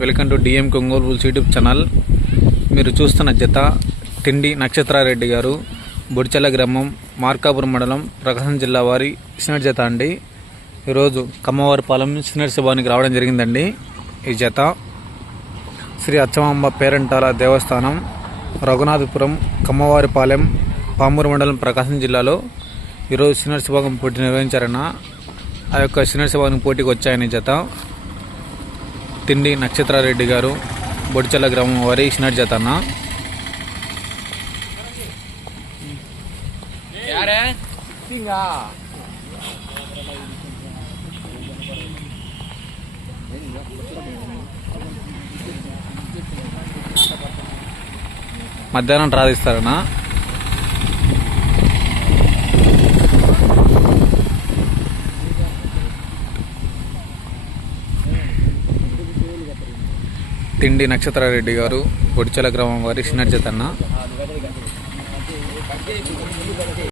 Welcome to DM కొంగోలు bulls YouTube channel మీరు చూస్తున్న జత తిండి నక్షత్రారెడ్డి గారు బొడిచెల గ్రామం మార్కాపురం మండలం ప్రకాశం జిల్లా వారి సినర్ జత అండి. ఈరోజు కమ్మవారిపాలెం సినర్ శివానికి రావడం జరిగిందండి. ఈ జత శ్రీ అచ్చమాంబ పేరంటాల దేవస్థానం రఘునాథపురం కమ్మవారిపాలెం పామూరు మండలం ప్రకాశం జిల్లాలో ఈరోజు సినర్ శివాగం పోటీ నిర్వహించారన్న ఆ యొక్క సినర్ శివాగం పోటీకి వచ్చాయని జత. తిండి నక్షత్రారెడ్డి గారు బొడిచెల్ల గ్రామం వారి జత అన్న మధ్యాహ్నం రాదిస్తారన్నా తిండి నక్షత్రారెడ్డి గారు బొడిచెల గ్రామం వారి సినర్